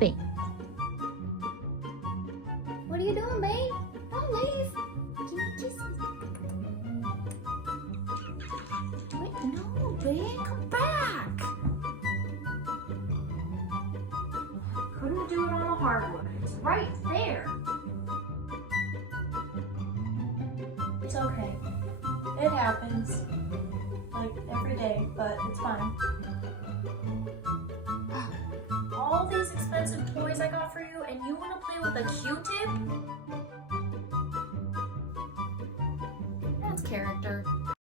babe. What are you doing, babe? Don't leave. Give me kisses. Wait, no, babe, come back. Couldn't do it on the hardwood. It's right there. It's okay. It happens. Like every day, but it's fine. All these expensive toys I got for you, and you want to play with a Q-tip?